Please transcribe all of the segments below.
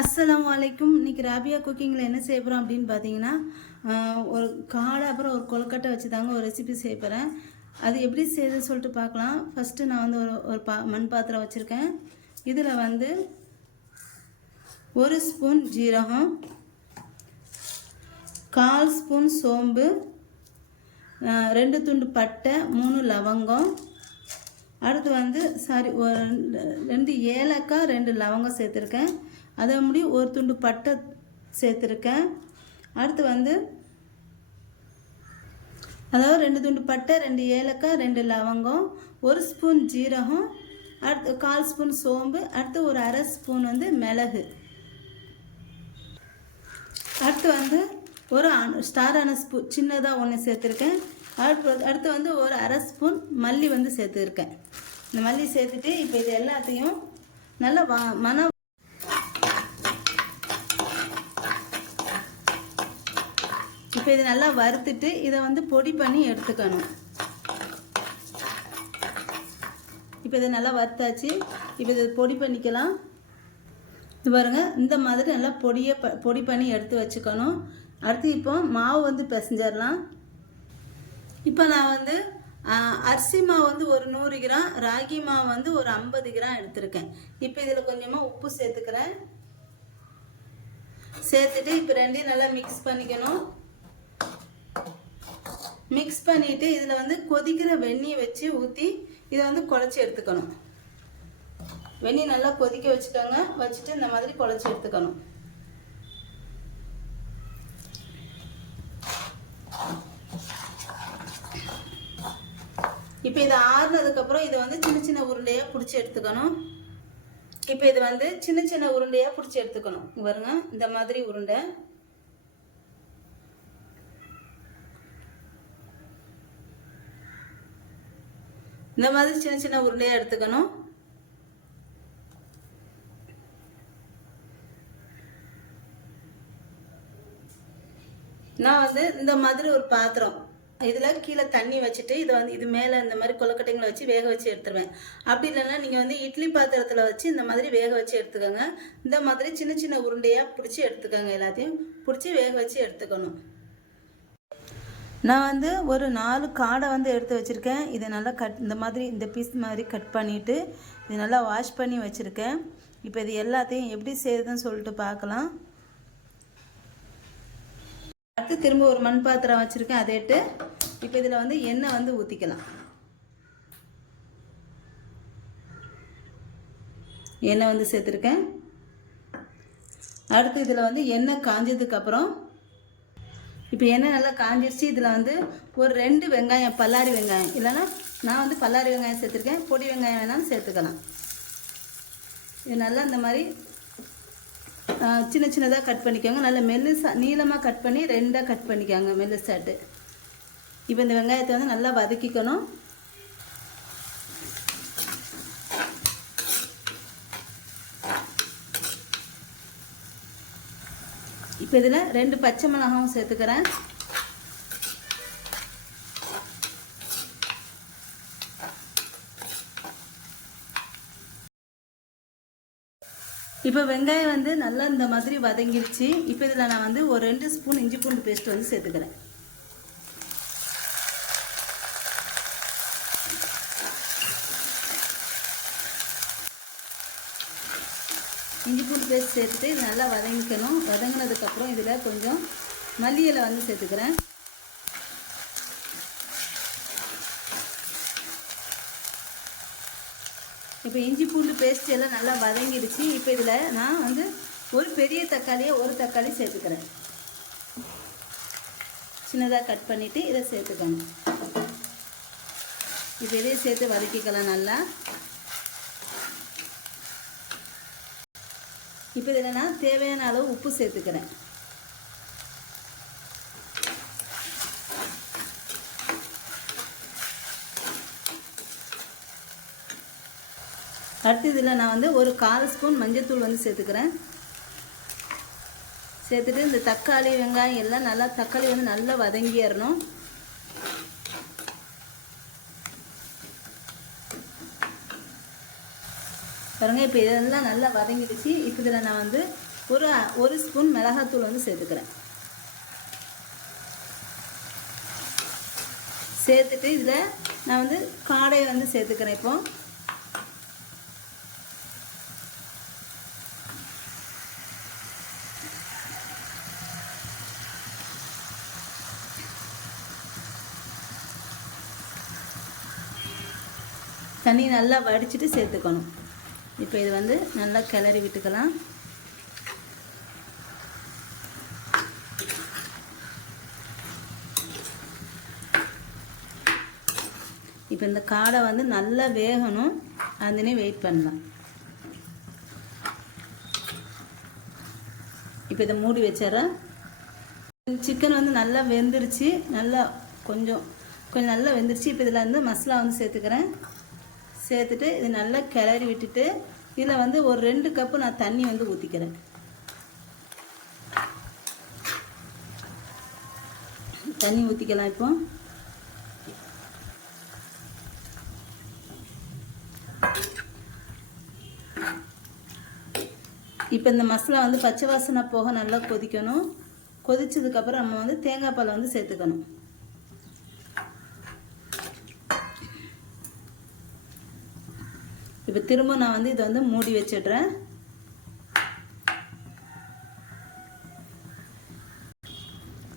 அஸ்லாம் வலைக்கும் இன்றைக்கி ராபியா குக்கிங்கில் என்ன செய்ய போகிறோம் அப்படின்னு பார்த்தீங்கன்னா ஒரு காடை அப்புறம் ஒரு கொழுக்கட்டை வச்சு தாங்க ஒரு ரெசிபி செய்ய போகிறேன் அது எப்படி செய்யுதுன்னு சொல்லிட்டு பார்க்கலாம். ஃபஸ்ட்டு நான் வந்து ஒரு ஒரு பா மண் பாத்திரம் வச்சுருக்கேன். இதில் வந்து ஒரு ஸ்பூன் ஜீரகம் கால் ஸ்பூன் சோம்பு ரெண்டு துண்டு பட்டை மூணு லவங்கம். அடுத்து வந்து சாரி ஒரு ரெண்டு ஏலக்காய் ரெண்டு லவங்கம் சேர்த்துருக்கேன். அதை முடி ஒரு துண்டு பட்டை சேர்த்துருக்கேன். அடுத்து வந்து அதாவது ரெண்டு துண்டு பட்டை ரெண்டு ஏலக்காய் ரெண்டு லவங்கம் ஒரு ஸ்பூன் ஜீரகம் அடுத்து கால் ஸ்பூன் சோம்பு அடுத்து ஒரு அரை ஸ்பூன் வந்து மிளகு. அடுத்து வந்து ஒரு அணு- ஸ்டார் ஸ்பூன் சின்னதாக ஒன்று சேர்த்துருக்கேன். அடுத்து அடுத்து வந்து ஒரு அரை ஸ்பூன் மல்லி வந்து சேர்த்துருக்கேன். இந்த மல்லி சேர்த்துட்டு இப்போ இது எல்லாத்தையும் நல்லா வா மன இப்போ இது நல்லா வறுத்துட்டு இதை வந்து பொடி பண்ணி எடுத்துக்கணும். இப்போ இதை நல்லா வறுத்தாச்சு. இப்போ இதை பொடி பண்ணிக்கலாம். இது பாருங்கள் இந்த மாதிரி நல்லா பொடியை ப பொடி பண்ணி எடுத்து வச்சுக்கணும். அடுத்து இப்போ மாவு வந்து பிசைஞ்சிடலாம். இப்போ நான் வந்து அரிசி மாவு வந்து ஒரு நூறு கிராம் ராகி மாவு வந்து ஒரு ஐம்பது கிராம் எடுத்திருக்கேன். இப்போ இதில் கொஞ்சமாக உப்பு சேர்த்துக்கிறேன். சேர்த்துட்டு இப்போ ரெண்டையும் நல்லா மிக்ஸ் பண்ணிக்கணும். மிக்ஸ் பண்ணிவிட்டு இதில் வந்து கொதிக்கிற வெந்நீர் வச்சு ஊற்றி இதை வந்து குழச்சி எடுத்துக்கணும். வெந்நீர் நல்லா கொதிக்க வச்சுக்கோங்க. வச்சுட்டு இந்த மாதிரி குழச்சி எடுத்துக்கணும். இப்போ இது ஆறுனதுக்கப்புறம் இதை வந்து சின்ன சின்ன உருண்டையாக பிடிச்சி எடுத்துக்கணும். இப்போ இது வந்து சின்ன சின்ன உருண்டையாக பிடிச்சி எடுத்துக்கணும். வருங்க இந்த மாதிரி உருண்டை. இந்த மாதிரி சின்ன சின்ன உருண்டையாக எடுத்துக்கணும். நான் வந்து இந்த மாதிரி ஒரு பாத்திரம். இதில் கீழே தண்ணி வச்சுட்டு இதை வந்து இது மேலே இந்த மாதிரி கொழுக்கட்டைங்களை வச்சு வேக வச்சு எடுத்துருவேன். அப்படி இல்லைன்னா நீங்கள் வந்து இட்லி பாத்திரத்தில் வச்சு இந்த மாதிரி வேக வச்சு எடுத்துக்கோங்க. இந்த மாதிரி சின்ன சின்ன உருண்டையாக பிடிச்சி எடுத்துக்கோங்க எல்லாத்தையும். பிடிச்சி வேக வச்சு எடுத்துக்கணும். நான் வந்து ஒரு நாலு காடை வந்து எடுத்து வச்சுருக்கேன். இதை நல்லா கட் இந்த மாதிரி இந்த பீஸ் மாதிரி கட் பண்ணிவிட்டு இது நல்லா வாஷ் பண்ணி வச்சுருக்கேன். இப்போ இது எல்லாத்தையும் எப்படி செய்யுதுன்னு சொல்லிட்டு பார்க்கலாம். அடுத்து திரும்ப ஒரு மண் பாத்திரம் வச்சுருக்கேன். அதை இட்டு இப்போ இதில் வந்து எண்ணெய் வந்து ஊற்றிக்கலாம் எண்ணெய் வந்து சேர்த்துருக்கேன். அடுத்து இதில் வந்து எண்ணெய் காஞ்சதுக்கப்புறம் இப்போ எண்ணெய் நல்லா காஞ்சிருச்சு. இதில் வந்து ஒரு ரெண்டு வெங்காயம் பல்லாரி வெங்காயம். இல்லைன்னா நான் வந்து பல்லாரி வெங்காயம் சேர்த்துருக்கேன். பொடி வெங்காயம் வேணாலும் சேர்த்துக்கலாம். இது நல்லா இந்த மாதிரி சின்ன சின்னதாக கட் பண்ணிக்கோங்க. நல்லா மெல்லுசா நீளமாக கட் பண்ணி ரெண்டாக கட் பண்ணிக்கோங்க. மெல்லுசாட்டு. இப்போ இந்த வெங்காயத்தை வந்து நல்லா வதக்கிக்கணும். இப்போ இதில் ரெண்டு பச்சை மிளகாவும் சேர்த்துக்கிறேன். இப்போ வெங்காயம் வந்து நல்லா இந்த மாதிரி வதங்கிருச்சு. இப்போ இதில் நான் வந்து ஒரு ரெண்டு ஸ்பூன் இஞ்சி பூண்டு பேஸ்ட் வந்து சேர்த்துக்கிறேன் இஞ்சி பூண்டு பேஸ்ட் சேர்த்துட்டு நல்லா வதங்கிக்கணும். வதங்கினதுக்கப்புறம் இதில் கொஞ்சம் மல்லிகலை வந்து சேர்த்துக்கிறேன். இப்போ இஞ்சி பூண்டு பேஸ்ட் எல்லாம் நல்லா வதங்கிடுச்சு. இப்போ இதில் நான் வந்து ஒரு பெரிய தக்காளியை ஒரு தக்காளி சேர்த்துக்கிறேன். சின்னதாக கட் பண்ணிவிட்டு இதை சேர்த்துக்கணும். இப்போ இதையும் சேர்த்து வதக்கிக்கலாம் நல்லா. இப்போ இதில் நான் தேவையான அளவு உப்பு சேர்த்துக்கிறேன். அடுத்து இதில் நான் வந்து ஒரு கால் ஸ்பூன் மஞ்சத்தூள் வந்து சேர்த்துக்கிறேன். சேர்த்துட்டு இந்த தக்காளி வெங்காயம் எல்லாம் நல்லா தக்காளி வந்து நல்லா வதங்கிடணும் பாருங்க இப்போ இதெல்லாம் நல்லா வதங்கிடுச்சு. இப்போ இதில் நான் வந்து ஒரு ஒரு ஸ்பூன் மிளகாத்தூள் வந்து சேர்த்துக்கிறேன். சேர்த்துட்டு இதில் நான் வந்து காடையை வந்து சேர்த்துக்கிறேன் இப்போ. தண்ணி நல்லா வடிச்சிட்டு சேர்த்துக்கணும். இப்போ இது வந்து நல்லா கிளறி விட்டுக்கலாம். இப்போ இந்த காடை வந்து நல்லா வேகணும். அதுனே வெயிட் பண்ணலாம். இப்போ இதை மூடி வச்சிடறேன். சிக்கன் வந்து நல்லா வெந்துருச்சு. நல்லா கொஞ்சம் கொஞ்சம் நல்லா வெந்துருச்சு. இப்போ இதில் வந்து மசாலா வந்து சேர்த்துக்கிறேன். சேர்த்துட்டு இது நல்லா கிளறி விட்டுட்டு இதில் வந்து ஒரு ரெண்டு கப்பு நான் தண்ணி வந்து ஊற்றிக்கிறேன் தண்ணி ஊற்றிக்கலாம் இப்போ. இப்போ இந்த மசாலா வந்து பச்சை வாசனை போக நல்லா கொதிக்கணும். கொதிச்சதுக்கப்புறம் நம்ம வந்து தேங்காய் பால் வந்து சேர்த்துக்கணும். இப்போ திரும்ப நான் வந்து இதை வந்து மூடி வச்சிடுறேன்.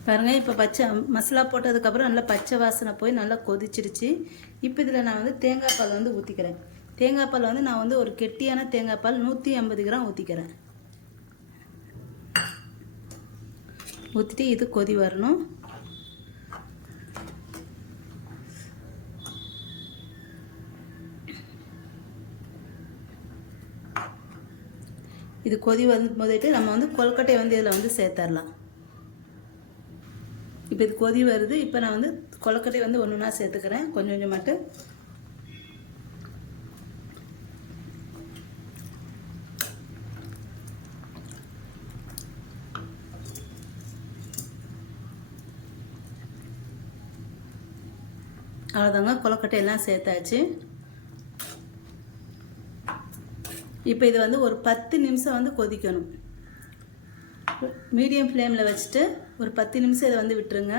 பாருங்க இப்போ பச்சை மசாலா போட்டதுக்கப்புறம் நல்லா பச்சை வாசனை போய் நல்லா கொதிச்சிருச்சு இப்போ இதில் நான் வந்து தேங்காய் பால் வந்து ஊற்றிக்கிறேன் தேங்காய் பால் வந்து நான் வந்து ஒரு கெட்டியான தேங்காய் பால் நூற்றி ஐம்பது கிராம் ஊற்றிக்கிறேன் ஊற்றிட்டு இது கொதி வரணும். இது கொதி வந்து போதுட்டு நம்ம வந்து கொல்கட்டையை வந்து இதில் வந்து சேர்த்துடலாம் இப்போ இது கொதி வருது. இப்போ நான் வந்து கொலக்கட்டை வந்து ஒன்று ஒன்றா சேர்த்துக்கிறேன். கொஞ்சம் கொஞ்சம் மட்டும் அவ்வளோதாங்க கொலக்கட்டையெல்லாம் சேர்த்தாச்சு. இப்போ இது வந்து ஒரு பத்து நிமிஷம் வந்து கொதிக்கணும். மீடியம் ஃப்ளேமில் வச்சுட்டு ஒரு பத்து நிமிஷம் இதை வந்து விட்டுருங்க.